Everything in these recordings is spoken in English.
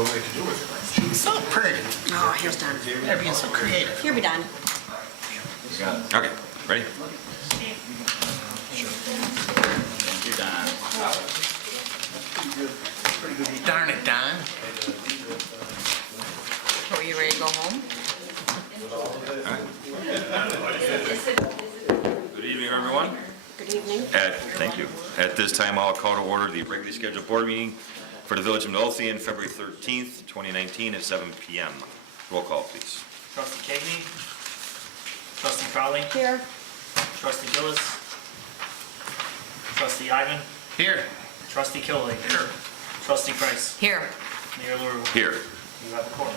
What we to do with it? So pretty. Oh, here's Don. They're being so creative. Here we Don. Okay, ready? Darn it, Don. Are you ready to go home? Good evening, everyone. Good evening. Thank you. At this time, I'll call to order the regularly scheduled board meeting for the Village of Midlothian, February 13th, 2019 at 7 p.m. Roll call, please. Trustee Cagney. Trustee Crowley. Here. Trustee Gillis. Trustee Ivan. Here. Trustee Killick. Here. Trustee Price. Here. Mayor LaRue. Here. You have the quorum.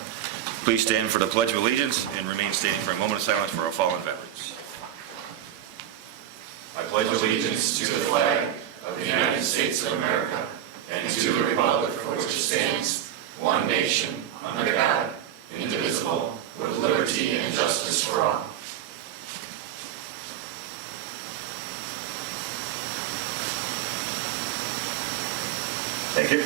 Please stand for the Pledge of Allegiance and remain standing for a moment of silence for our fallen veterans. I pledge allegiance to the flag of the United States of America and to the republic for which it stands, one nation, under God, indivisible, with liberty and justice for all. Thank you.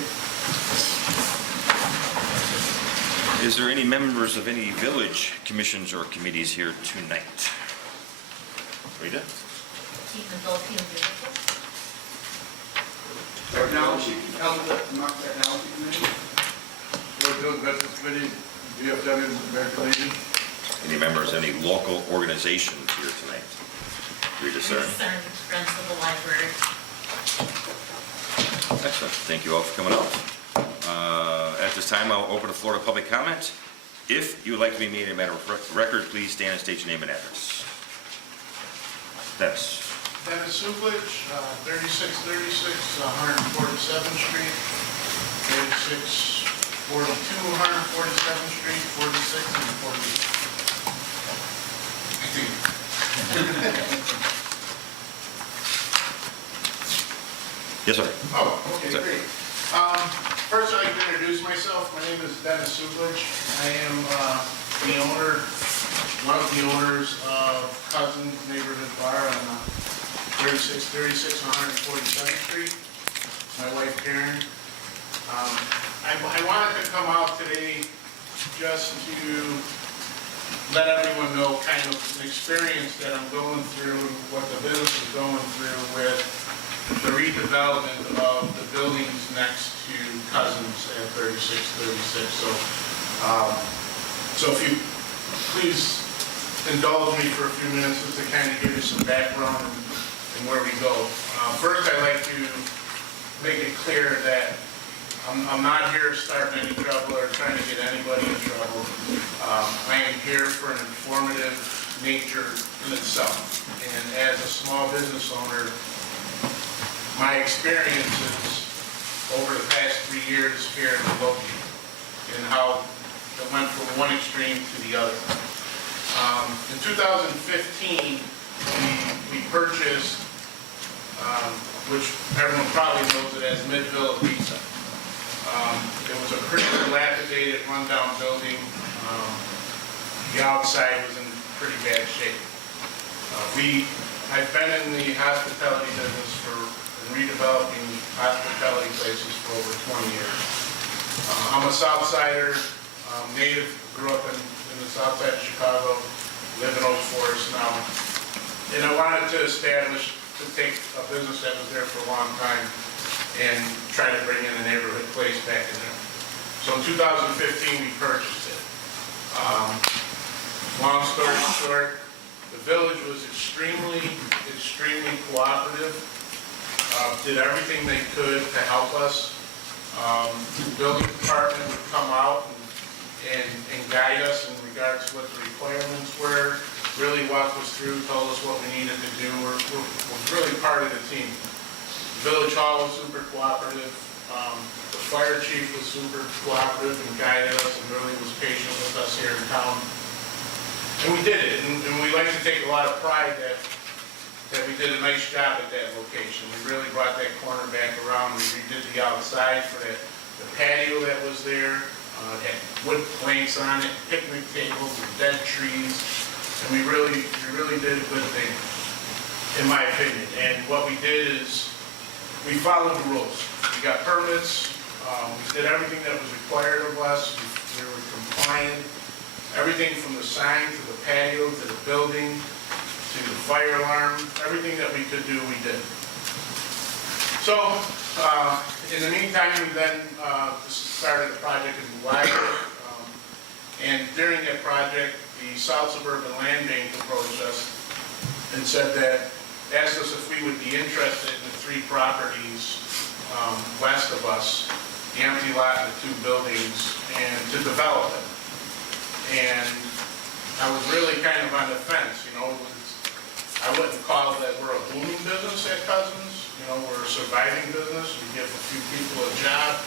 Is there any members of any village commissions or committees here tonight? Rita? Technology, Technology Committee. Road Business Committee, VFW, American Legion. Any members of any local organizations here tonight? Rita, sir. Friends of the library. Excellent. Thank you all for coming out. At this time, I'll open the floor to public comment. If you would like to be made a matter of record, please stand and state your name and address. Dennis. Dennis Suplich, 3636 147th Street, 3642 147th Street, 46 and 48. Yes, sir. Oh, okay, Sir. great. First, I'd like to introduce myself. My name is Dennis Suplich. I am one of the owners of Cousins Neighborhood Bar on 3636 147th Street. My wife Karen. I wanted to come out today just to let everyone know kind of an experience that I'm going through, what the business is going through with the redevelopment of the buildings next to Cousins at 3636. So if you please indulge me for a few minutes just to kind of give you some background and where we go. First, I'd like to make it clear that I'm not here starting any trouble or trying to get anybody in trouble. I am here for an informative nature in itself. And as a small business owner, my experiences over the past 3 years here in Midlothian and how it went from one extreme to the other. In 2015, we purchased, which everyone probably knows it as Midville Pizza. It was a pretty dilapidated, rundown building. The outside was in pretty bad shape. I've been in the hospitality business redeveloping hospitality places for over 20 years. I'm a Southsider, native, grew up in the South Side of Chicago, live in Oak Forest now. And I wanted to take a business that was there for a long time and try to bring in a neighborhood place back in there. So in 2015, we purchased it. Long story short, the village was extremely cooperative. Did everything they could to help us. The building department would come out and guide us in regards to what the requirements were, really walk us through, told us what we needed to do. We're really part of the team. The village hall was super cooperative. The fire chief was super cooperative and guided us and really was patient with us here in town. And we did it, and we like to take a lot of pride that we did a nice job at that location. We really brought that corner back around. We redid the outside for the patio that was there. It had wood planks on it, picnic tables, and dead trees. And we really did a good thing, in my opinion. And what we did is we followed the rules. We got permits. We did everything that was required of us. We were compliant. Everything from the sign to the patio to the building to the fire alarm, everything that we could do, we did. So, in the meantime, we then started a project in the library. And during that project, the South Suburban Land Bank approached us and said that, asked us if we would be interested in the 3 properties west of us, the empty lot and the 2 buildings, and to develop it. And I was really kind of on the fence, you know. I wouldn't call that we're a booming business at Cousins. You know, we're a surviving business. We give a few people a job.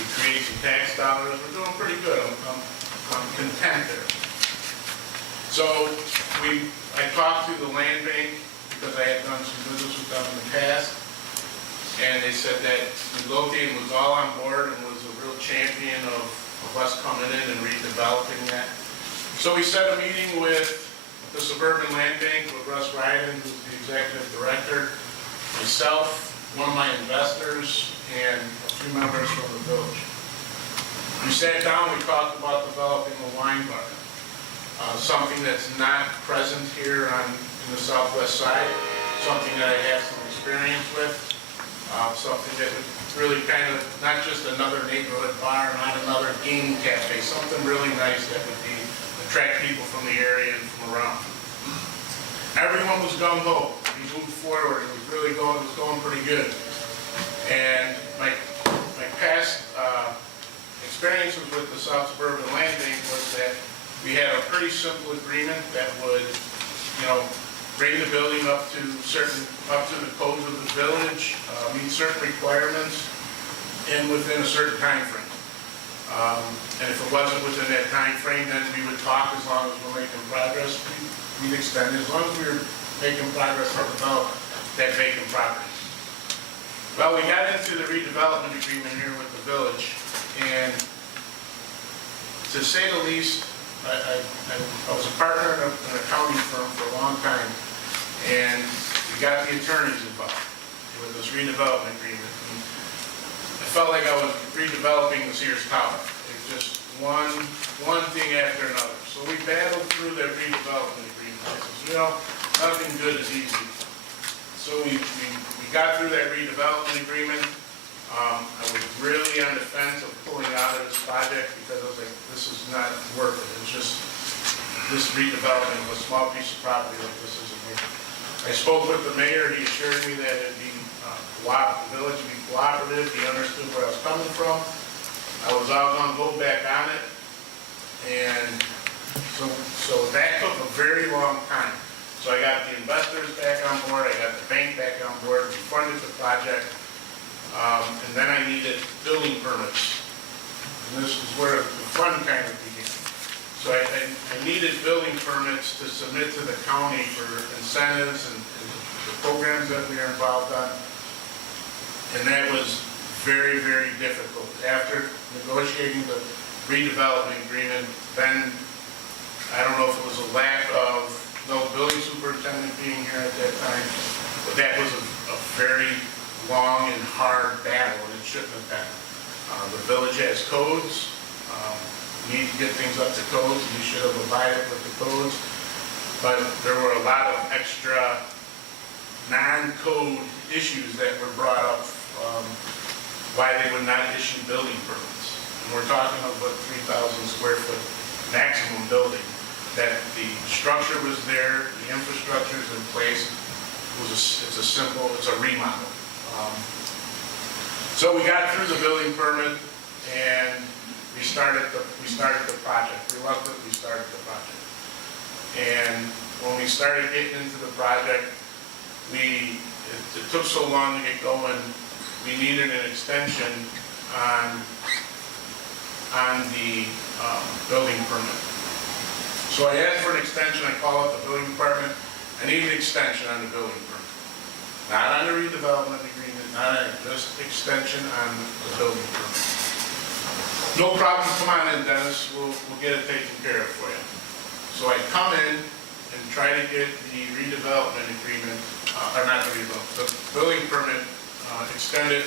We create some tax dollars. We're doing pretty good. I'm content there. So I talked to the land bank because I had done some business with them in the past. And they said that Midlothian was all on board and was a real champion of us coming in and redeveloping that. So we set a meeting with the Suburban Land Bank with Russ Ryden, who's the executive director, myself, one of my investors, and a few members from the village. We sat down, we talked about developing a wine garden, something that's not present here in the southwest side, something that I have some experience with, something that would really kind of, not just another neighborhood bar, not another game cafe, something really nice that would attract people from the area and from around. Everyone was gung-ho. We moved forward. It was really going pretty good. And my past experiences with the South Suburban Land Bank was that we had a pretty simple agreement that would, you know, bring the building up to the codes of the village, meet certain requirements, and within a certain time frame. And if it wasn't within that time frame, then we would talk. As long as we're making progress, we'd extend it. As long as we were making progress to develop that vacant property. Well, we got into the redevelopment agreement here with the village, and to say the least, I was a partner in an accounting firm for a long time, and we got the attorneys involved with this redevelopment agreement. And I felt like I was redeveloping the Sears Tower. It's just one thing after another. So we battled through that redevelopment agreement. I said, you know, nothing good is easy. So we got through that redevelopment agreement. I was really on the fence of pulling out of this project because I was like, this is not worth it. It's just this redevelopment of a small piece of property like this isn't worth it. I spoke with the mayor. He assured me that it'd be the village would be cooperative. He understood where I was coming from. I was all going to go back on it. And so that took a very long time. So I got the investors back on board. I got the bank back on board. We funded the project. And then I needed building permits. And this is where the fun kind of began. So I needed building permits to submit to the county for incentives and the programs that we are involved on. And that was very, very difficult. After negotiating the redevelopment agreement, then I don't know if it was a lack of no building superintendent being here at that time, but that was a very long and hard battle, and it shouldn't have been. The village has codes. We need to get things up to codes. We should have abided with the codes. But there were a lot of extra non-code issues that were brought up why they would not issue building permits. And we're talking about 3,000 square foot maximum building. That the structure was there, the infrastructure is in place. It's a remodel. So we got through the building permit and we started the project. Reluctantly, we started the project. And when we started getting into the project, it took so long to get going. We needed an extension on the building permit. So I asked for an extension. I called up the building department. I need an extension on the building permit. Not on the redevelopment agreement, just extension on the building permit. No problem, come on in, Dennis, we'll get it taken care of for you. So I come in and try to get the redevelopment agreement, or not the redevelopment, the building permit extended.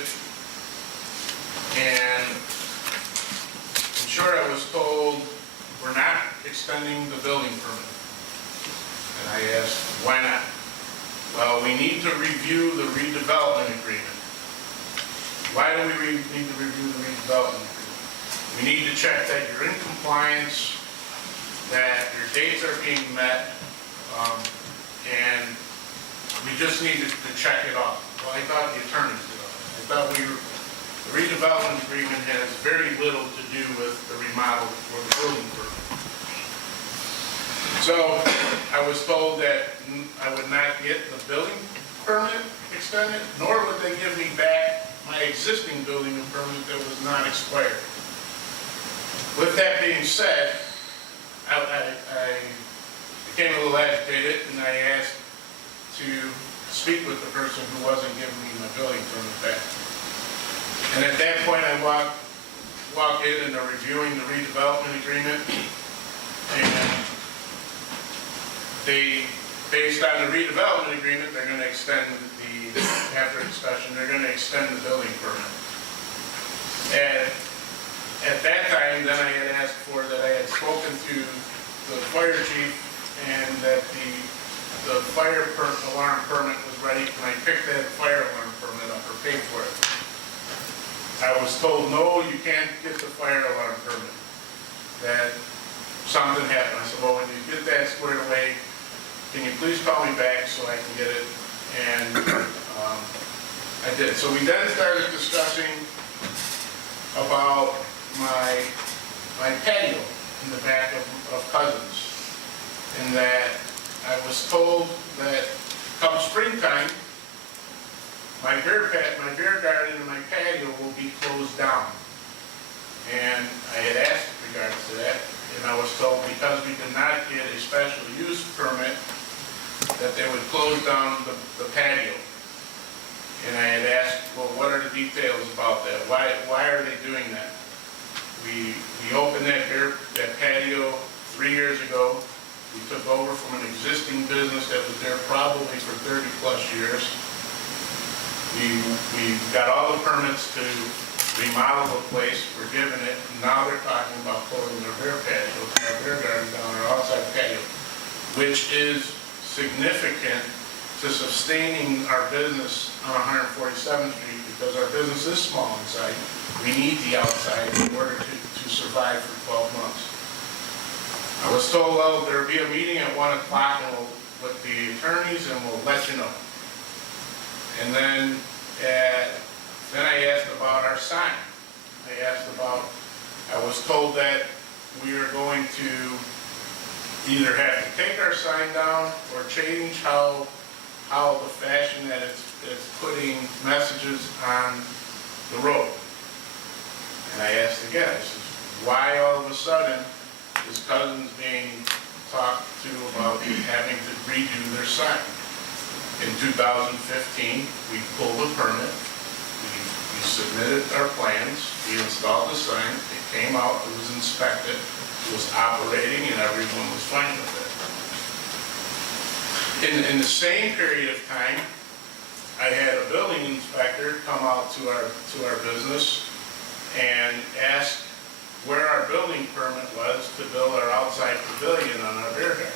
And in short, I was told, we're not extending the building permit. And I asked, why not? Well, we need to review the redevelopment agreement. Why do we need to review the redevelopment agreement? We need to check that you're in compliance, that your dates are being met, and we just need to check it off. Well, I thought the attorneys did all that. I thought the redevelopment agreement has very little to do with the remodel or the building permit. So I was told that I would not get the building permit extended, nor would they give me back my existing building permit that was not expired. With that being said, I became a little agitated, and I asked to speak with the person who wasn't giving me my building permit back. And at that point, I walk in and they're reviewing the redevelopment agreement, and based on the redevelopment agreement, they're going to extend after discussion, they're going to extend the building permit. And at that time, then I had asked for that I had spoken to the fire chief and that the fire alarm permit was ready, and I picked that fire alarm permit up or paid for it. I was told, no, you can't get the fire alarm permit, that something happened. I said, well, when you get that squared away, can you please call me back so I can get it? And I did. So we then started discussing about my patio in the back of Cousins, and that I was told that come springtime, my beer garden and my patio will be closed down. And I had asked in regards to that, and I was told because we did not get a special use permit, that they would close down the patio. And I had asked, well, what are the details about that? Why are they doing that? We opened that patio 3 years ago. We took over from an existing business that was there probably for 30 plus years. We got all the permits to remodel the place. We're giving it. Now they're talking about closing our beer patio, our beer garden down, our outside patio, which is significant to sustaining our business on 147th Street, because our business is small inside. We need the outside in order to survive for 12 months. I was told, well, there'll be a meeting at 1 o'clock with the attorneys and we'll let you know. And then I asked about our sign. I was told that we are going to either have to take our sign down or change how the fashion that it's putting messages on the road. And I asked again, I said, why all of a sudden is Cousins being talked to about having to redo their sign? In 2015, we pulled a permit, we submitted our plans, we installed the sign, it came out, it was inspected, it was operating, and everyone was fine with it. In the same period of time, I had a building inspector come out to our business and ask where our building permit was to build our outside pavilion on our beer garden.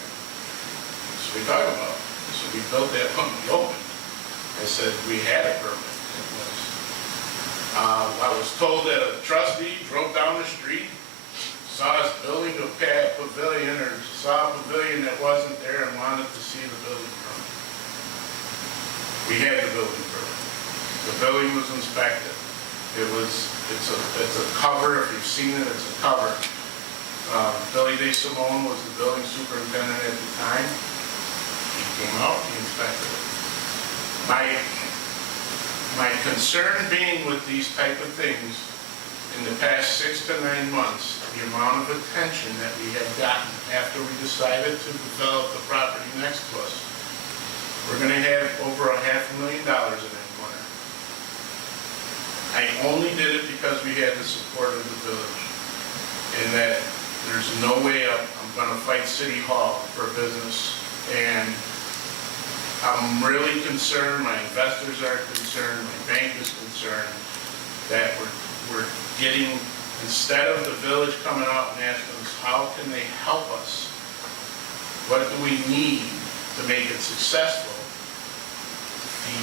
So we talked about it. So we built that when we opened. I said we had a permit. I was told that a trustee drove down the street, saw us building a pavilion, or saw a pavilion that wasn't there and wanted to see the building permit. We had the building permit. The building was inspected. It's a cover. If you've seen it, it's a cover. Billy DeSimone was the building superintendent at the time. He came out, he inspected it. My concern being with these type of things, in the past 6 to 9 months, the amount of attention that we have gotten after we decided to develop the property next to us. We're going to have over $500,000 in that corner. I only did it because we had the support of the village, and that there's no way I'm going to fight City Hall for business. And I'm really concerned, my investors are concerned, my bank is concerned, that we're getting, instead of the village coming out and asking us, how can they help us? What do we need to make it successful? The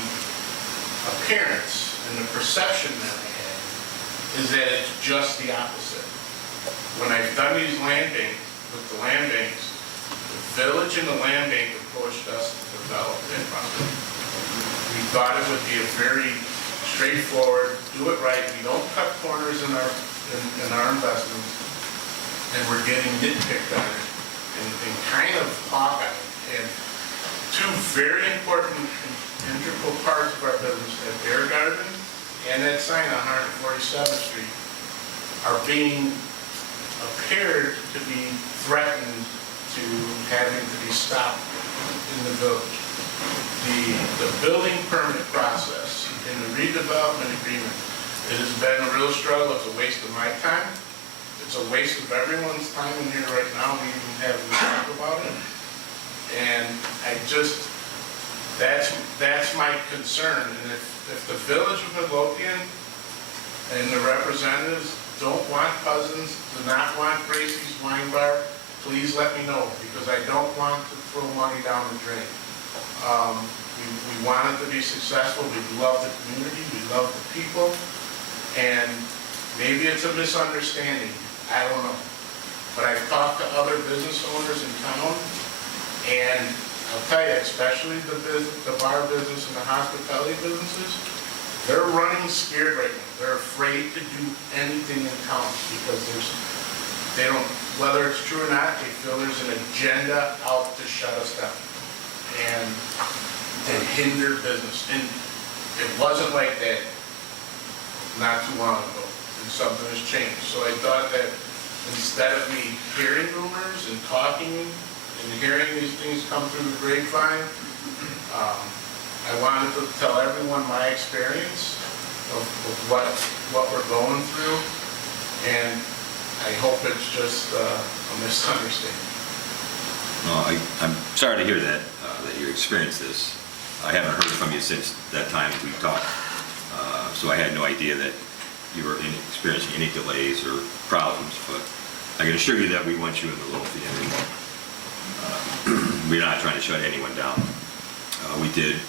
appearance and the perception that I had is that it's just the opposite. When I've done these land banks, with the land banks, the village and the land bank approached us to develop their property. We thought it would be a very straightforward, do it right, we don't cut corners in our investments, and we're getting nitpicked on it, and kind of hawk on it. And two very important and integral parts of our business, that bear garden and that sign on 147th Street, are being appeared to be threatened to having to be stopped in the village. The building permit process and the redevelopment agreement, it has been a real struggle. It's a waste of my time. It's a waste of everyone's time in here right now. We even haven't talked about it. And that's my concern. And if the village of Midlothian and the representatives don't want Cousins, do not want Gracie's Wine Bar, please let me know, because I don't want to throw money down the drain. We want it to be successful. We love the community. We love the people. And maybe it's a misunderstanding. I don't know. But I've talked to other business owners in town, and I'll tell you, especially the bar business and the hospitality businesses, they're running scared right now. They're afraid to do anything in town because they don't, whether it's true or not, they feel there's an agenda out to shut us down and to hinder business. And it wasn't like that not too long ago, and something has changed. So I thought that instead of me hearing rumors and talking and hearing these things come through the grapevine, I wanted to tell everyone my experience of what we're going through, and I hope it's just a misunderstanding. No, I'm sorry to hear that you experienced this. I haven't heard from you since that time we talked, so I had no idea that you were experiencing any delays or problems, but I can assure you that we want you in the Midlothian, and we're not trying to shut anyone down. We did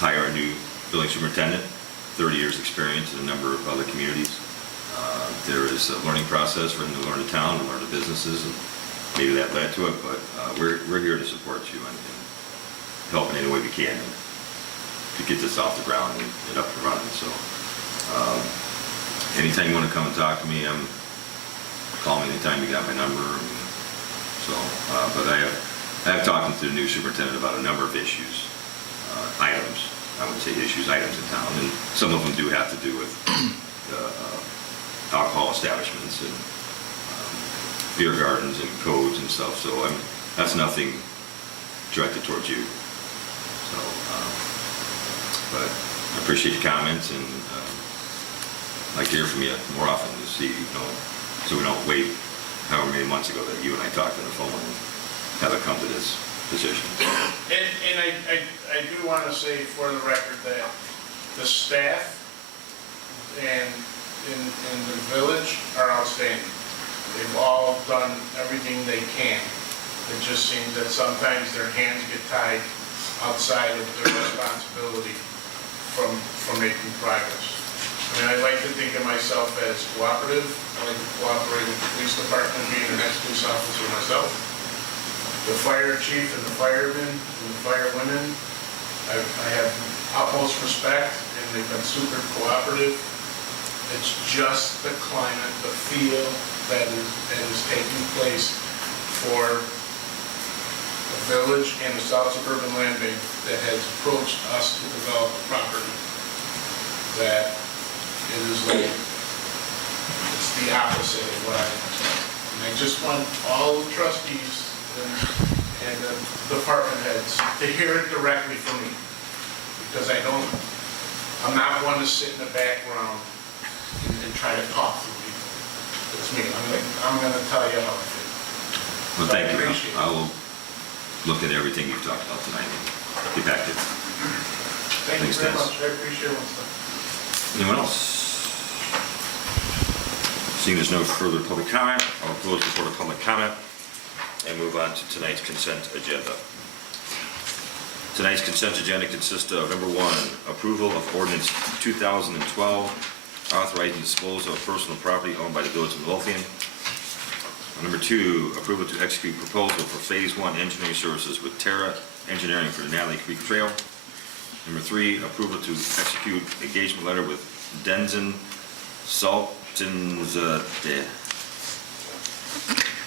hire a new building superintendent, 30 years experience in a number of other communities. There is a learning process for them to learn the town and learn the businesses, and maybe that led to it, but we're here to support you and help in any way we can to get this off the ground and up and running. So anytime you want to come and talk to me, call me anytime you got my number. So, but I have talked to the new superintendent about a number of issues, items. I wouldn't say issues, items in town, and some of them do have to do with alcohol establishments and beer gardens and codes and stuff. So that's nothing directed towards you. So, but I appreciate your comments, and I'd like to hear from you more often to see, so we don't wait however many months ago that you and I talked on the phone and have it come to this position. And I do want to say for the record that the staff and in the village are outstanding. They've all done everything they can. It just seems that sometimes their hands get tied outside of their responsibility from making progress. I mean, I like to think of myself as cooperative. I like to cooperate with the police department, being an ex-police officer myself. The fire chief and the firemen and the firewomen, I have utmost respect, and they've been super cooperative. It's just the climate, the feel that is taking place for the village and the South Suburban Land Bank that has approached us to develop a property that it is like, it's the opposite of what I expect. And I just want all the trustees and the department heads to hear it directly from me, because I'm not one to sit in the background and try to talk to people. It's me. I'm going to tell you how I feel. Well, thank you. I will look at everything you've talked about tonight and get back to it. Thank you very much. I appreciate it. Anyone else? Seeing there's no further public comment, I'll close the board of public comment and move on to tonight's consent agenda. Tonight's consent agenda consists of, number 1, approval of ordinance 2012, authorizing disposal of personal property owned by the village of Midlothian. Number 2, approval to execute proposal for Phase 1 engineering services with Terra Engineering for the Natalie Creek Trail. Number 3, approval to execute engagement letter with Denzen Saltins,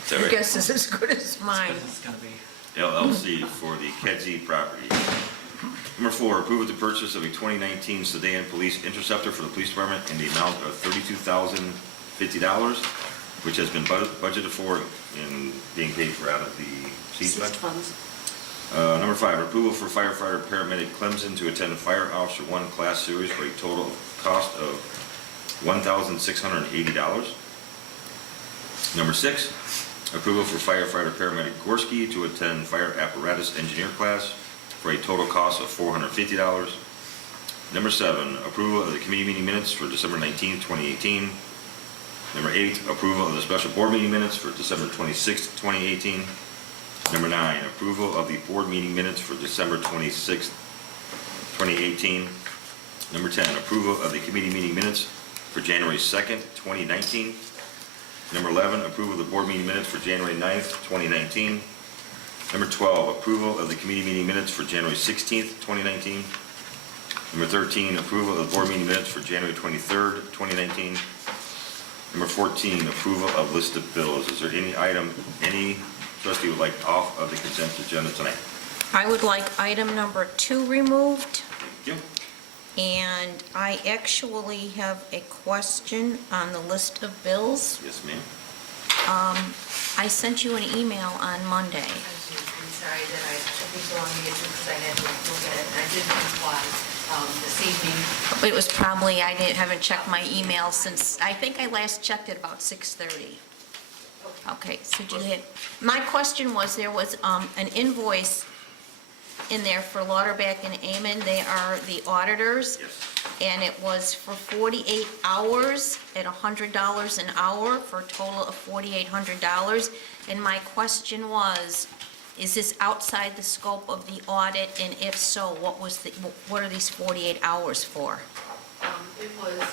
Your guess is as good as mine. It's gonna be. LLC for the Kedzie property. Number 4, approval to purchase of a 2019 sedan police interceptor for the police department in the amount of $32,050, which has been budgeted for and being paid for out of the seized fund. funds. Number 5, approval for firefighter paramedic Clemson to attend Fire Officer 1 class series for a total cost of $1,680. Number 6, approval for firefighter paramedic Gorski to attend fire apparatus engineer class for a total cost of $450. Number 7, approval of the committee meeting minutes for December 19, 2018. Number 8, approval of the special board meeting minutes for December 26, 2018. Number 9, approval of the board meeting minutes for December 26, 2018. Number 10, approval of the committee meeting minutes for January 2nd, 2019. Number 11, approval of the board meeting minutes for January 9th, 2019. Number 12, approval of the committee meeting minutes for January 16th, 2019. Number 13, approval of the board meeting minutes for January 23rd, 2019. Number 14, approval of list of bills. Is there any item, any trustee would like off of the consent agenda tonight? I would like item number 2 removed, Thank you. and I actually have a question on the list of bills. Yes, ma'am. I sent you an email on Monday. I'm sorry that I took me so long to get to because I had to look at it, and I did reply this evening. It was probably, haven't checked my email since, I think I last checked at about 6:30. Okay, so you had, my question was, there was an invoice in there for Lauterbach and Amon. They are the auditors. Yes. And it was for 48 hours at $100 an hour for a total of $4,800. And my question was, is this outside the scope of the audit? And if so, what are these 48 hours for? It was,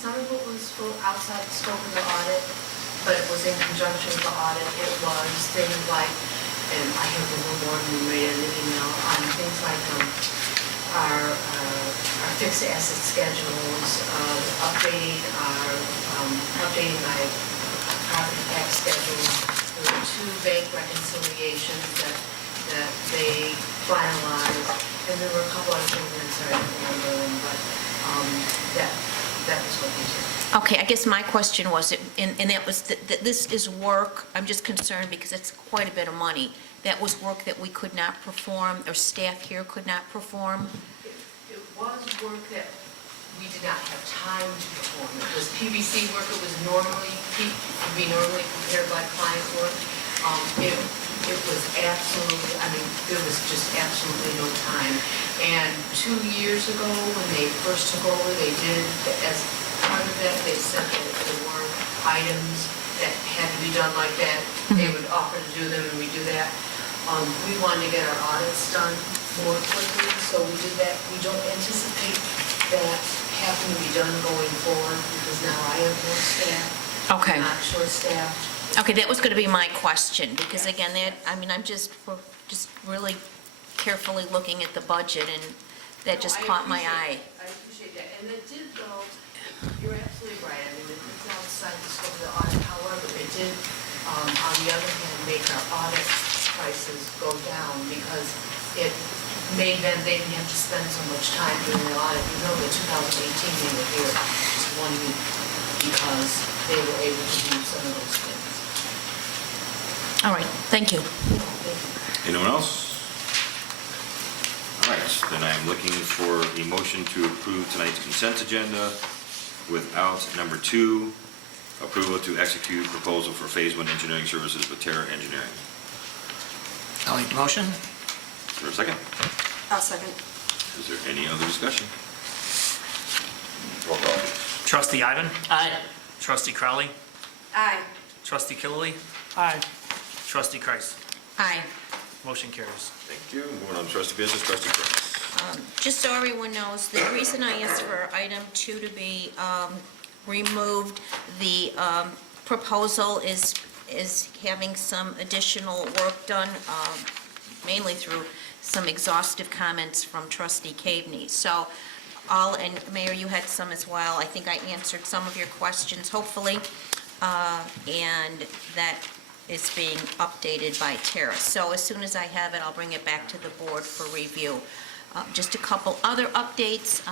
some of it was for outside the scope of the audit, but it was in conjunction with the audit. It was things like, and I have a little more enumerated in the email, things like our fixed asset schedules, updating my property tax schedules. There were 2 bank reconciliations that they finalized, and there were a couple other things, I'm sorry, I don't remember them, but that was what they did. Okay, I guess my question was, and that was, that this is work, I'm just concerned because it's quite a bit of money. That was work that we could not perform, or staff here could not perform? It was work that we did not have time to perform. It was PVC work, it was normally prepared by client work. It was absolutely, I mean, there was just absolutely no time. And 2 years ago, when they first took over, they did, as part of that, they said that there were items that had to be done like that. They would offer to do them, and we do that. We wanted to get our audits done more quickly, so we did that. We don't anticipate that having to be done going forward, because now I have more staff. Okay. Not short-staffed. Okay, that was going to be my question, because again, I'm just really carefully looking at the budget, and that just caught my eye. I appreciate that. And it did, though, you're absolutely right. I mean, it's outside the scope of the audit. However, it did, on the other hand, make our audit prices go down, because it made them, they didn't have to spend so much time doing the audit. You know, the 2018, they were here just 1 week, because they were able to do some of those things. All right, thank you. Anyone else? All right, then I'm looking for a motion to approve tonight's consent agenda without number 2, approval to execute proposal for Phase 1 engineering services with Terra Engineering. I'll make the motion. Is there a second? I'll second. Is there any other discussion? Roll call, please. Trustee Ivan? Aye. Trustee Crowley? Aye. Trustee Killily, Aye. Trustee Kreis. Aye. Motion carries. Thank you. Moving on to trustee business, trustee Kreis. Just so everyone knows, the reason I asked for item 2 to be removed, the proposal is having some additional work done, mainly through some exhaustive comments from trustee Caveney. So and Mayor, you had some as well. I think I answered some of your questions, hopefully, and that is being updated by Tara. So as soon as I have it, I'll bring it back to the board for review. Just a couple other updates.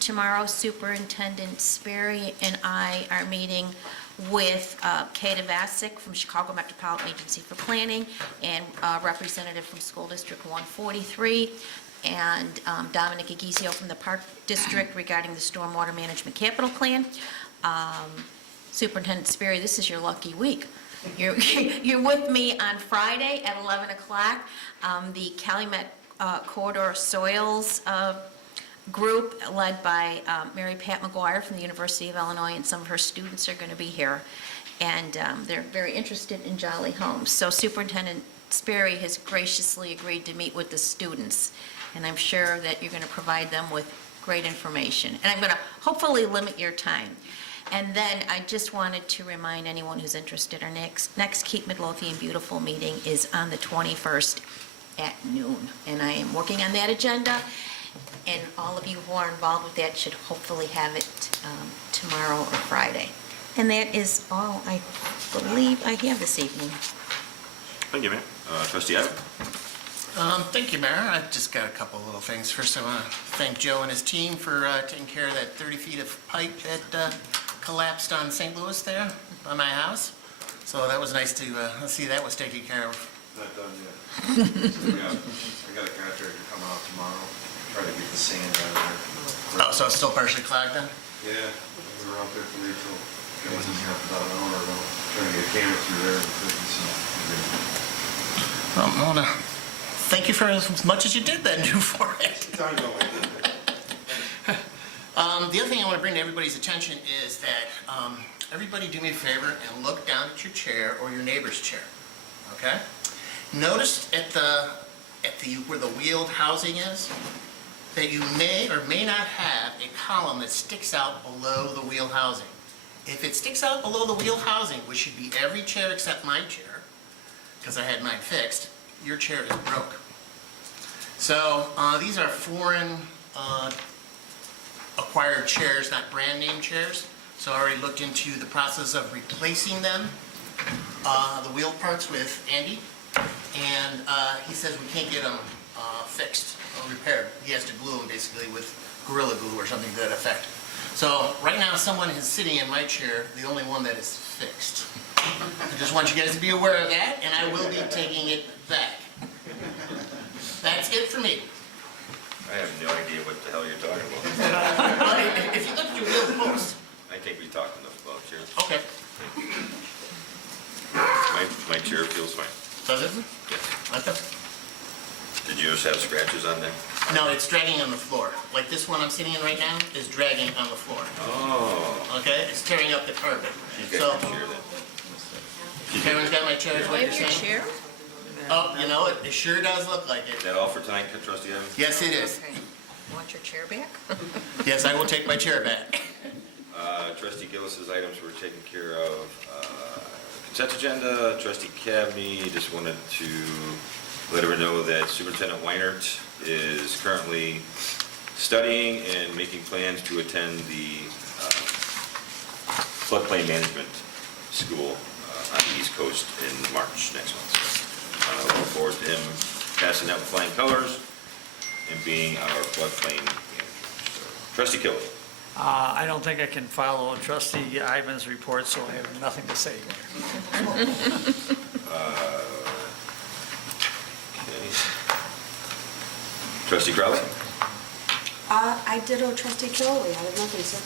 Tomorrow, Superintendent Sperry and I are meeting with Kata Vasic from Chicago Metropolitan Agency for Planning and a representative from School District 143 and Dominic Agizio from the Park District regarding the Stormwater Management Capital Plan. Superintendent Sperry, this is your lucky week. You're with me on Friday at 11 o'clock. The Calumet Corridor Soils group led by Mary Pat McGuire from the University of Illinois, and some of her students are going to be here. And they're very interested in Jolly Homes. So Superintendent Sperry has graciously agreed to meet with the students, and I'm sure that you're going to provide them with great information. And I'm going to hopefully limit your time. And then I just wanted to remind anyone who's interested, our next Keep Midlothian Beautiful meeting is on the 21st at noon. And I am working on that agenda, and all of you who are involved with that should hopefully have it tomorrow or Friday. And that is all I believe I have this evening. Thank you, ma'am. Trustee Adam? Thank you, Mayor. I've just got a couple little things. First, I want to thank Joe and his team for taking care of that 30 feet of pipe that collapsed on St. Louis there by my house. So that was nice to see that was taken care of. Not done yet. I got a contractor coming out tomorrow, try to get the sand out of there. Oh, so it's still partially clogged then? Yeah, we were out there for Rachel, it was about an hour ago, trying to get a camera through there and couldn't see. Well, I want to thank you for as much as you did then do for it. Time going. The other thing I want to bring to everybody's attention is that everybody do me a favor and look down at your chair or your neighbor's chair, okay? Notice at the where the wheeled housing is, that you may or may not have a column that sticks out below the wheeled housing. If it sticks out below the wheeled housing, which should be every chair except my chair, because I had mine fixed, your chair is broke. So these are foreign acquired chairs, not brand name chairs. So I already looked into the process of replacing them, the wheel parts with Andy. And he says we can't get them fixed or repaired. He has to glue them basically with Gorilla Glue or something to that effect. So right now someone is sitting in my chair, the only one that is fixed. I just want you guys to be aware of that, and I will be taking it back. That's it for me. I have no idea what the hell you're talking about. But if you look at your wheel post. I think we talked enough about chairs. Okay. My chair feels fine. Does it? Yes. Okay. Did you just have scratches on there? No, it's dragging on the floor. Like this one I'm sitting in right now is dragging on the floor. Oh. Okay? It's tearing up the carpet. She's So, got your chair then. Karen's got my chair, is what you're Your saying? chair? Oh, you know, it sure does look like Is it. that all for tonight, trustee Evans? Yes, it is. Okay. Want your chair back? Yes, I will take my chair back. Trustee Gillis's items were taken care of. Consent agenda, trustee Cavney just wanted to let everyone know that Superintendent Weinert is currently studying and making plans to attend the floodplain management school on the East Coast in March next month. So, look forward to him passing out with flying colors and being our floodplain manager. So, trustee Kelly. I don't think I can follow trustee Ivan's report, so I have nothing to say. Okay. Trustee Crowley? I ditto trustee Killily. I have nothing, sir.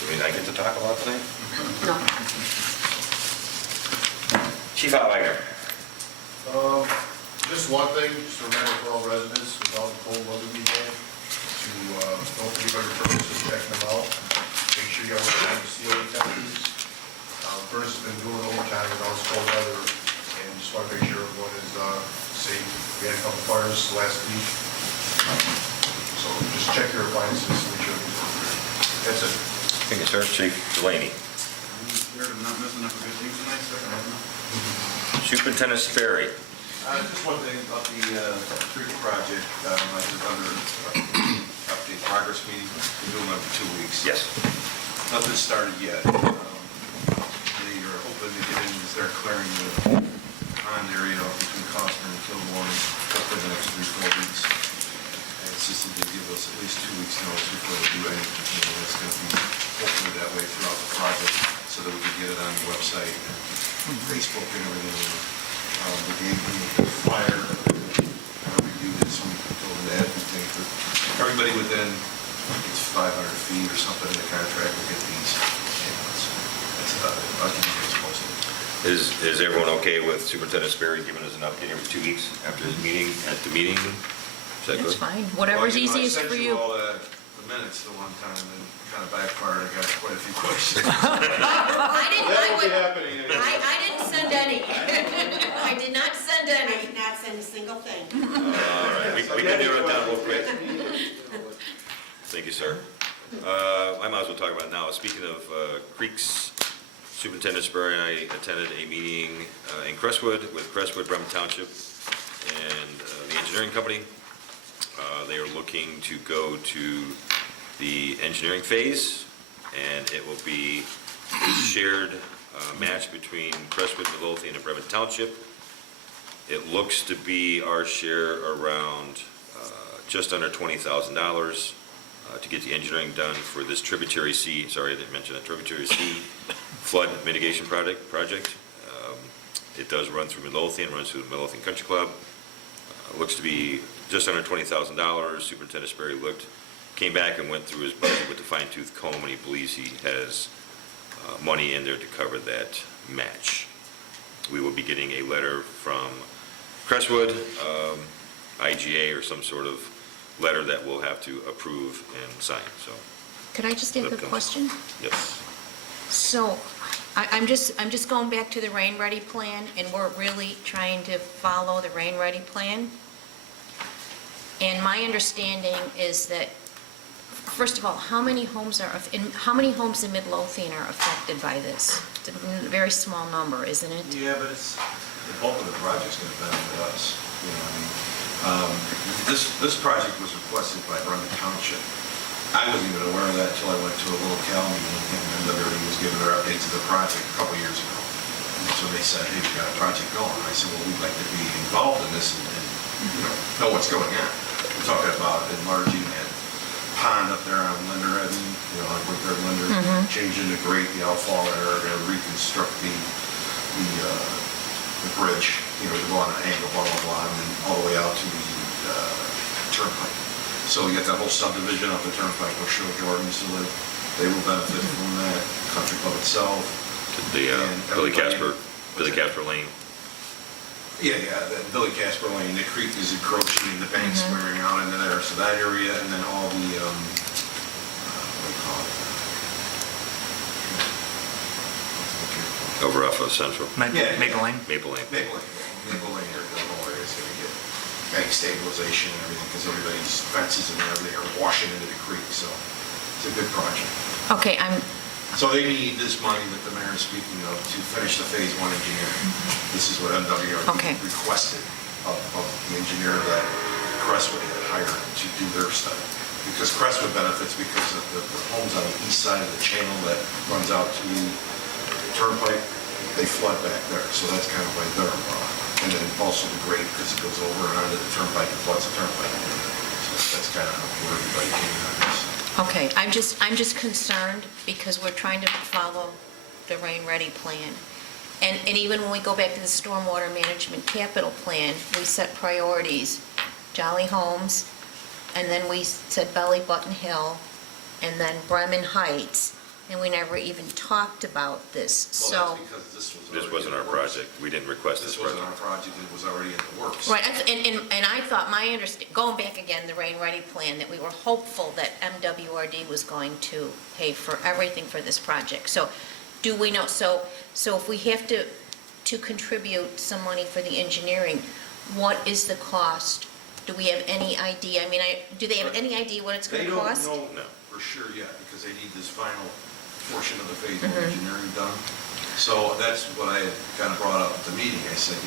Do I get to talk about tonight? No. Chief Outlier. Just one thing, just a reminder for all residents about the cold weather weekend, to don't forget your purchases, check them out. Make sure you have time to seal the temperatures. Burns has been doing overtime with all this cold weather, and just want to make sure everyone is safe. We had a couple fires last week, so just check your appliances, make sure everything's okay. That's it. Thank you, sir. Chief Delaney. Here, I'm not missing up a good thing tonight, sir. Superintendent Sperry. Just one thing about the street project, I was under update progress meeting, we're doing them for 2 weeks. Yes. Nothing started yet. They are hoping to get in, as they're clearing the pond area between Costner and Kilmore, hopefully the next 3-4 weeks. And it's just that they give us at least 2 weeks notice before they do anything. You know, it's going to be hopefully that way throughout the project, so that we can get it on the website and Facebook and everything. We gave them the flyer, reviewed this week, told them to add the thing, but everybody within, I think it's 500 feet or something in the contract will get these. That's about it. I'll keep you guys posted. Is everyone okay with Superintendent Sperry giving us an update every 2 weeks after his meeting, at the meeting? Is that That's good? fine, whatever's Well, you know, easiest for I sent you. you all the minutes the one time, and kind of backfired, I got quite a few questions. I didn't, That I will be would, happening. I didn't send any. I did not send I any. did not send a single thing. All right, we can narrow it down real quick. Thank you, sir. I might as well talk about it now. Speaking of creeks, Superintendent Sperry and I attended a meeting in Crestwood with Crestwood, Bremen Township, and the engineering company. They are looking to go to the engineering phase, and it will be a shared match between Crestwood, Midlothian, and Bremen Township. It looks to be our share around just under $20,000 to get the engineering done for this Tributary C, sorry, I didn't mention that, Tributary C flood mitigation project. It does run through Midlothian, runs through the Midlothian Country Club. Looks to be just under $20,000. Superintendent Sperry came back and went through his budget with a fine-tooth comb, and he believes he has money in there to cover that match. We will be getting a letter from Crestwood, IGA, or some sort of letter that we'll have to approve and sign, so, Could I just ask a question? yes. So, I'm just going back to the Rain Ready plan, and we're really trying to follow the Rain Ready plan. And my understanding is that, first of all, how many homes in Midlothian are affected by this? It's a very small number, isn't it? Yeah, but it's, the bulk of the project's going to benefit us, you know, I mean, this project was requested by Bremen Township. I wasn't even aware of that until I went to a little Cal meeting, and everybody was giving their updates of the project a couple years ago. And so they said, hey, we got a project going. I said, well, we'd like to be involved in this and you know what's going on. We're talking about enlarging that pond up there on Linder, you know, on 43rd Linder, changing the grate, the outfall there, and reconstruct the bridge, you know, to go on an angle, blah, blah, blah, and then all the way out to the turnpike. So we got that whole subdivision up the turnpike where Shirley Jordan's live. They will benefit from that, country club itself. The And Billy everybody- Casper Lane. Yeah, that Billy Casper Lane, the creek is encroaching, the bank's wearing out into there, so that area, and then all the, what do you call it? Over off of Central, Yeah. Maple Lane? Maple Lane. Maple Lane, the whole area is gonna get bank stabilization and everything, because everybody's fences and everything are washing into the creek, so it's a good project. Okay, So they need this money that the mayor is speaking of to finish the phase 1 engineering. This is what Okay. MWRD requested of the engineer that Crestwood had hired to do their study. Because Crestwood benefits because of the homes on the east side of the channel that runs out to the turnpike, they flood back there, so that's kind of why they're involved. And then also the grade, because it goes over and onto the turnpike and floods the turnpike. So that's kind of where everybody came in on this. okay, I'm just concerned because we're trying to follow the Rain Ready plan. And even when we go back to the Stormwater Management Capital Plan, we set priorities, Jolly Homes, and then we said Belly Button Hill, and then Bremen Heights. and we never even talked about this, Well, so. that's because this was This already wasn't in our the works. project. We didn't request this This wasn't project. our project, it was already in the works. Right, and I thought, going back again, the Rain Ready plan, that we were hopeful that MWRD was going to pay for everything for this project. So do we know, so if we have to contribute some money for the engineering, what is the cost? Do we have any idea? I mean, do they have any idea what it's They going to don't cost? know for sure yet, because they need this final portion of the phase one Mm-hmm. engineering done. So that's what I had kind of brought up at the meeting. I said,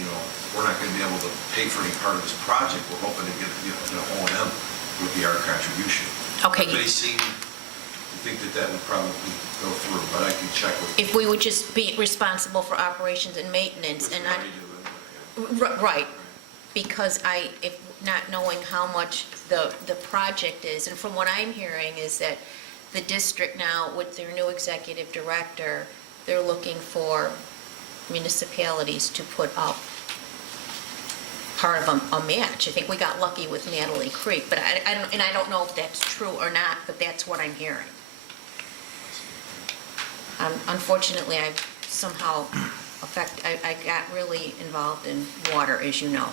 we're not going to be able to pay for any part of this project. We're hoping to get, O&M would be our contribution. Okay. They seem to think that would probably go through, but I can check with. If we would just be responsible for operations and maintenance Which and we not. already do anyway, Right, because if not knowing how much the project is, and from what I'm hearing is that the district now, with their new executive director, they're looking for municipalities to put up part of a match. I think we got lucky with Natalie Creek, but I don't know if that's true or not, but that's what I'm hearing. Unfortunately, I somehow I got really involved in water, as you know.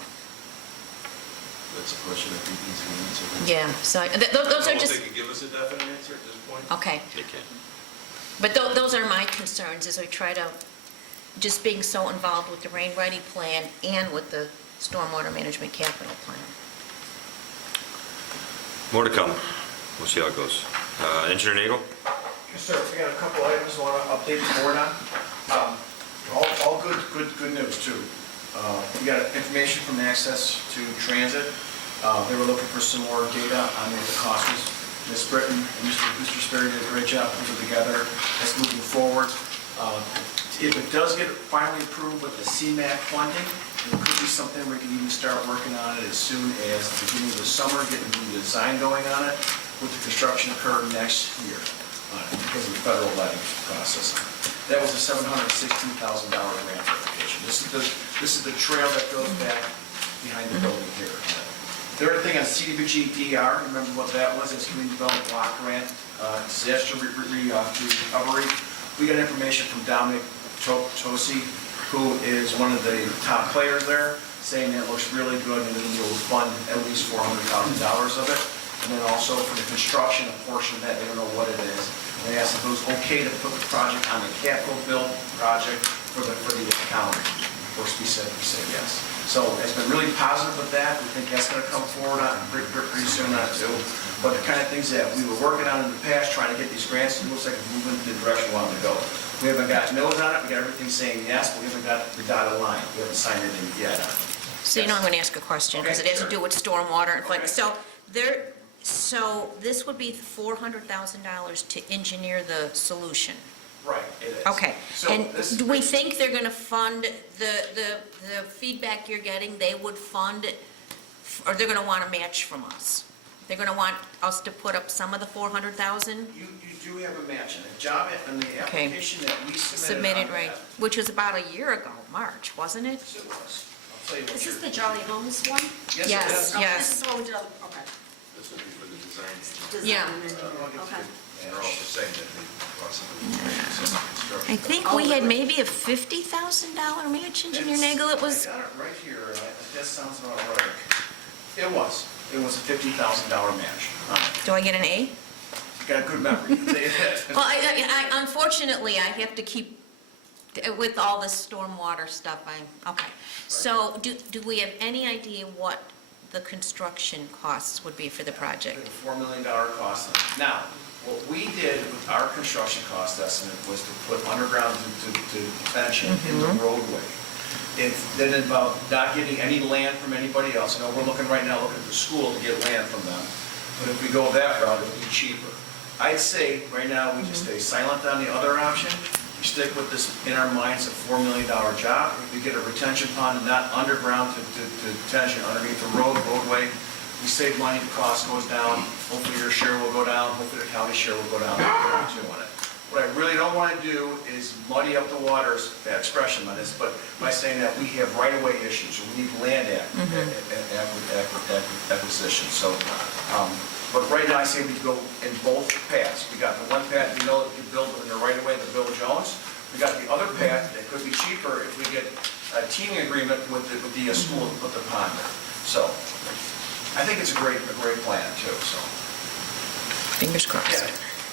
That's a question I think needs to be answered. Yeah, so those I are don't know if just, they can give us a definite answer at this point. okay. They can. But those are my concerns, as we try to, just being so involved with the Rain Ready plan and with the Stormwater Management Capital Plan. More to come. We'll see how it goes. Engineer Nagel? Yes, sir. We got a couple items I want to update the board on. All good news, too. We got information from Access to Transit. They were looking for some more data on what the cost was. Ms. Britton and Mr. Sperry did a great job putting it together. That's moving forward. If it does get finally approved with the CMAQ funding, it could be something we can even start working on it as soon as the beginning of the summer, getting the design going on it, with the construction occur next year because of the federal letting process. That was a $716,000 grant application. This is the trail that goes back behind the building here. The other thing on CDBG DR, remember what that was? It's Community Development Block Grant, disaster recovery. We got information from Dominic Tosi, who is one of the top players there, saying that it looks really good and that we'll fund at least $400,000 of it. And then also for the construction, a portion of that, they don't know what it is. They asked if it was okay to put the project on the capital bill project for the county. Of course, we said yes. So it's been really positive with that. We think that's going to come forward on pretty soon on it too. But the kind of things that we were working on in the past, trying to get these grants, it looks like it's moving in the direction we want to go. We haven't got no's on it. We got everything saying yes, but we haven't got the dotted line. We haven't signed it in yet. So I'm going to ask a question, because it has to do with stormwater. Okay. So this would be $400,000 to engineer the solution? Right, it is. Okay, So and this- do we think they're going to fund the feedback you're getting, they would fund, or they're going to want a match from us? They're going to want us to put up some of the $400,000? You do have a match in the job, and the Okay. application that we submitted Submitted, on right, that. which was about a year ago, March, wasn't it? Yes, it was. I'll tell you what Is this you're- the Jolly Homes one? Yes, it Yes. is. Oh, This is the one we did, okay. This will be for the design. Design Yeah. and engineering, okay. And they're also saying that they brought some construction. I think we had maybe a $50,000 match, Engineer It's- Nagel, it was, I got it right here, that sounds about right. It was a $50,000 match. do I get an A? You got a good memory. Well, I unfortunately, I have to keep, with all this stormwater stuff, okay. So do we have any idea what the construction costs would be for the project? A $4 million cost. Now, what we did with our construction cost estimate was to put underground detention in the roadway. It then involved not getting any land from anybody else. You know, we're looking right now, looking at the school to get land from them. But if we go that route, it'll be cheaper. I'd say right now, we just stay silent on the other option. We stick with this, in our minds, a $4 million job. If we get a retention pond, not underground to detention, underneath the roadway, we save money, the cost goes down. Hopefully your share will go down, hopefully the county share will go down, too on it. What I really don't want to do is muddy up the waters, bad expression on this, but by saying that we have right-of-way issues, or we need land acquisition. So, but right now I say we go in both paths. We got the one path, we know that we build in the right agreement with the school to put the pond there. So I think it's a great plan too, so. Fingers crossed. Yeah.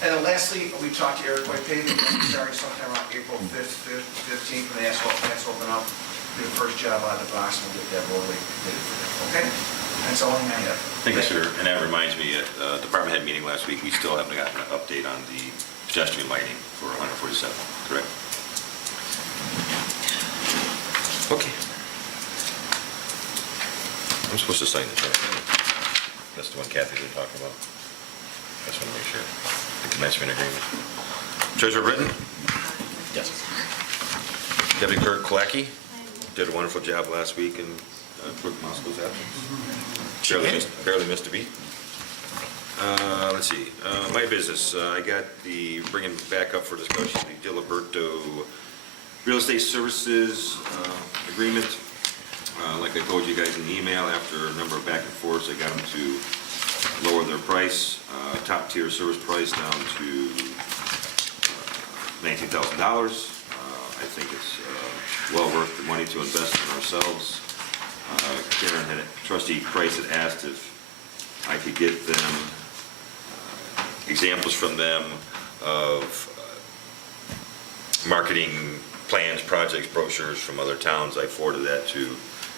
And then lastly, we talked to Eric White paving, starting sometime around April 15th, when the asphalt plants open up. Do the first job out of the box, and we'll get that roadway completed for them, okay? That's all I have. Thank you, sir. And that reminds me, at the department head meeting last week, we still haven't gotten an update on the pedestrian lighting for 147, correct? Okay. I'm supposed to sign this, right? That's the one Kathy been talking about. Just want to make sure. The commencement agreement. Treasurer Britton? Yes. Deputy Clerk Kolacki did a wonderful job last week in Clerk Moscow's absence. Barely missed a beat. Let's see, my business, I got the, bringing back up for discussion, the Diliberto Real Estate Services agreement. Like I told you guys in the email, after a number of back and forths, I got them to lower their price, top tier service price down to $19,000. I think it's well worth the money to invest in ourselves. Karen had, Trustee Price had asked if I could get them examples from them of marketing plans, projects, brochures from other towns. I forwarded that to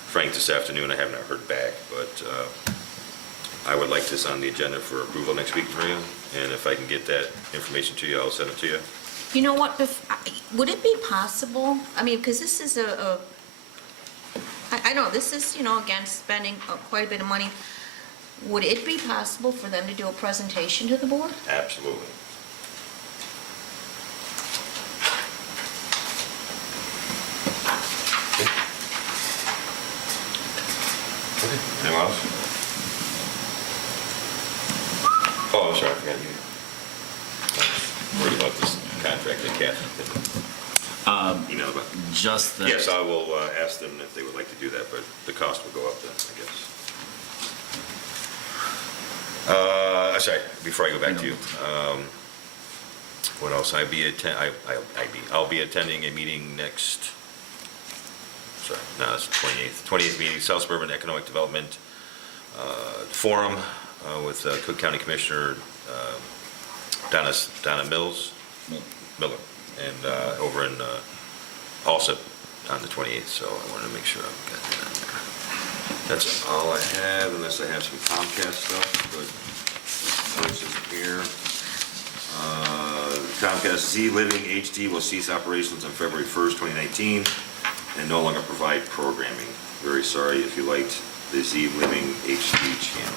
Frank this afternoon. I have not heard back, but I would like this on the agenda for approval next week, Maria. And if I can get that information to you, I'll send it to you. You know what, would it be possible, I mean, because this is I know, this is, again, spending quite a bit of money. Would it be possible for them to do a presentation to the board? Absolutely. Okay. Anyone else? Oh, I'm sorry, I forgot you. Worried about this contract that Kathy emailed about. Just that. Yes, I will ask them if they would like to do that, but the cost will go up then, I guess. Sorry, before I go back to you, what else? I'll be attending a meeting next, sorry, no, it's the 28th meeting, South Suburban Economic Development Forum with Cook County Commissioner Donna Miller, and over in also on the 28th, so I wanted to make sure I've got that on there. That's all I have, unless I have some Comcast stuff, but this isn't here. Comcast Z Living HD will cease operations on February 1st, 2019, and no longer provide programming. Very sorry if you liked the Z Living HD channel.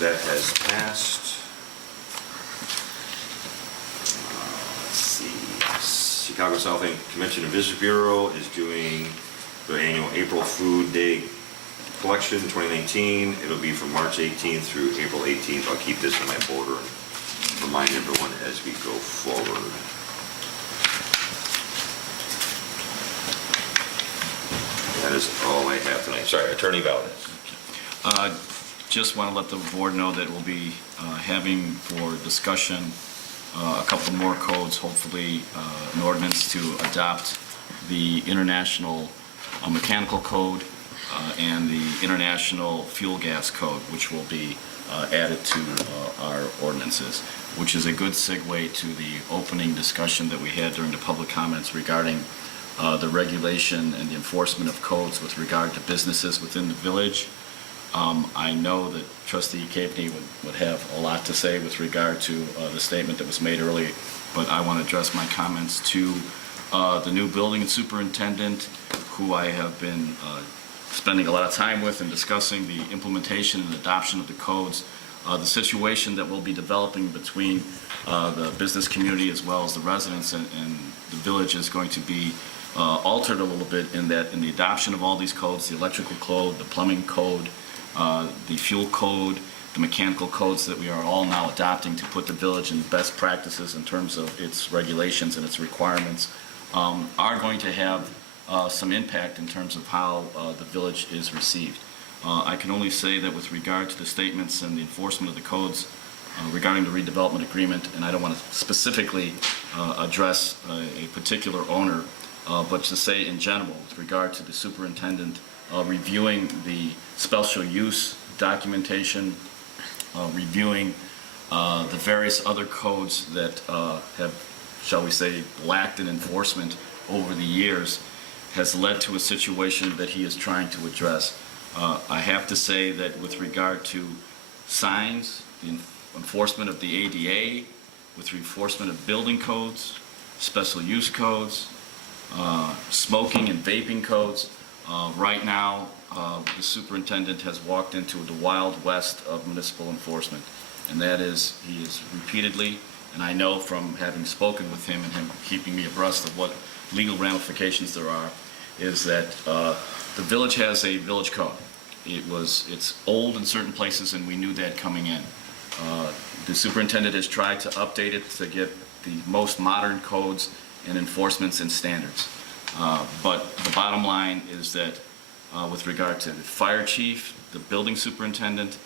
That has passed. Let's see. Chicago South End Convention and Visitors Bureau is doing their annual April Food Day collection 2019. It'll be from March 18th through April 18th. I'll keep this in my folder and remind everyone as we go forward. That is all I have tonight. Sorry, Attorney Valdez. Just want to let the board know that we'll be having for discussion a couple more codes, hopefully an ordinance to adopt the International Mechanical Code and the International Fuel Gas Code, which will be added to our ordinances, which is a good segue to the opening discussion that we had during the public comments regarding the regulation and the enforcement of codes with regard to businesses within the village. I know that Trustee Capeney would have a lot to say with regard to the statement that was made earlier, but I want to address my comments to the new building superintendent, who I have been spending a lot of time with and discussing the implementation and adoption of the codes. The situation that we'll be developing between the business community as well as the residents and the village is going to be altered a little bit in that in the adoption of all these codes, the electrical code, the plumbing code, the fuel code, the mechanical codes that we are all now adopting to put the village in best practices in terms of its regulations and its requirements, are going to have some impact in terms of how the village is received. I can only say that with regard to the statements and the enforcement of the codes regarding the redevelopment agreement, and I don't want to specifically address a particular owner, but to say in general, with regard to the superintendent reviewing the special use documentation, reviewing the various other codes that have, shall we say, lacked in enforcement over the years, has led to a situation that he is trying to address. I have to say that with regard to signs, the enforcement of the ADA, with enforcement of building codes, special use codes, smoking and vaping codes, right now the superintendent has walked into the wild west of municipal enforcement. And that is, he is repeatedly, and I know from having spoken with him and him keeping me abreast of what legal ramifications there are, is that the village has a village code. It's old in certain places, and we knew that coming in. The superintendent has tried to update it to get the most modern codes and enforcements and standards. But the bottom line is that with regard to the fire chief, the building superintendent,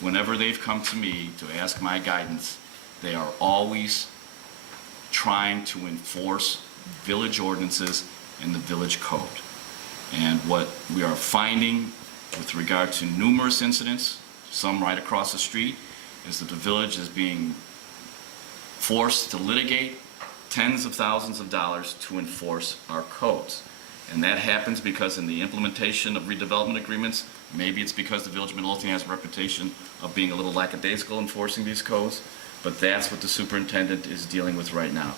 whenever they've come to me to ask my guidance, they are always trying to enforce village ordinances and the village code. And what we are finding with regard to numerous incidents, some right across the street, is that the village is being forced to litigate tens of thousands of dollars to enforce our codes. And that happens because in the implementation of redevelopment agreements, maybe it's because the Village of Midlothian has a reputation of being a little lackadaisical enforcing these codes, but that's what the superintendent is dealing with right now.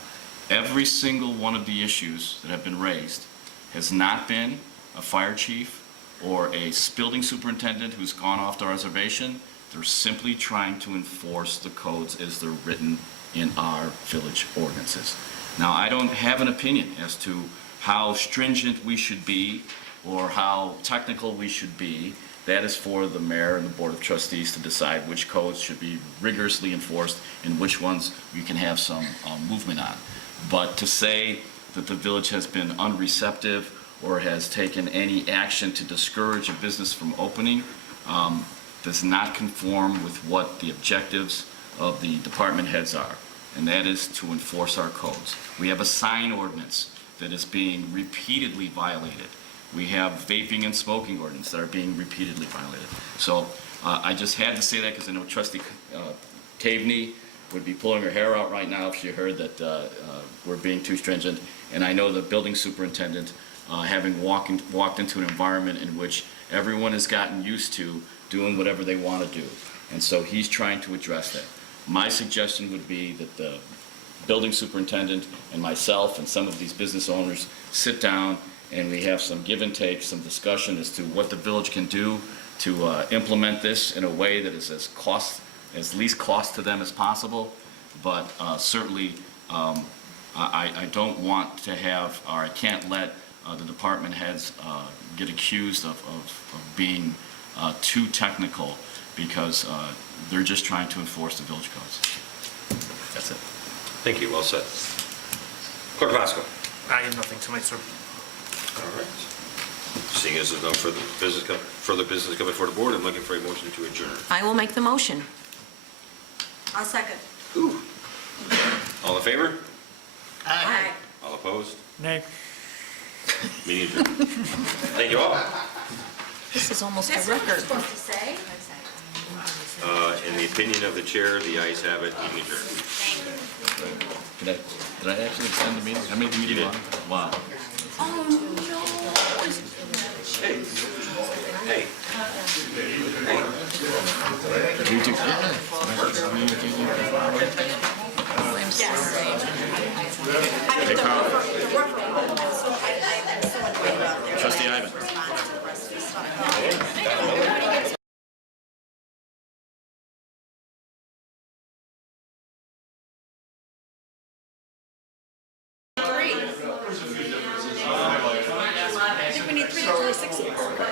Every single one of the issues that have been raised has not been a fire chief or a building superintendent who's gone off the reservation. They're simply trying to enforce the codes as they're written in our village ordinances. Now, I don't have an opinion as to how stringent we should be or how technical we should be. That is for the mayor and the board of trustees to decide which codes should be rigorously enforced and which ones we can have some movement on. But to say that the village has been unreceptive or has taken any action to discourage a business from opening does not conform with what the objectives of the department heads are, and that is to enforce our codes. We have a sign ordinance that is being repeatedly violated. We have vaping and smoking ordinance that are being repeatedly violated. So I just had to say that because I know Trustee Caveney would be pulling her hair out right now if she heard that we're being too stringent. And I know the building superintendent, having walked into an environment in which everyone has gotten used to doing whatever they want to do. And so he's trying to address that. My suggestion would be that the building superintendent and myself and some of these business owners sit down and we have some give and take, some discussion as to what the village can do to implement this in a way that is as least cost to them as possible. But certainly I don't want to have, or I can't let the department heads get accused of being too technical because they're just trying to enforce the village codes. That's it. Thank you, well said. Clerk Vasco. I have nothing tonight, sir. All right. Seeing as there's no further business coming before the board, I'm looking for a motion to adjourn. I will make the motion. I'll second. Ooh. All in favor? Aye. All opposed? Nay. Meeting adjourned. Thank you all. This is almost That's a what you're record. supposed to say. In the opinion of the chair, the ayes have it, meeting adjourned. Did I actually extend the meeting? How many did the meeting You did. Wow. Oh, no. Hey. Hey. You took- I mean, the worker, so I'm so annoyed about their. Trustee Ivan. response to the rest of the stuff. I think we need 3 to 6 of them.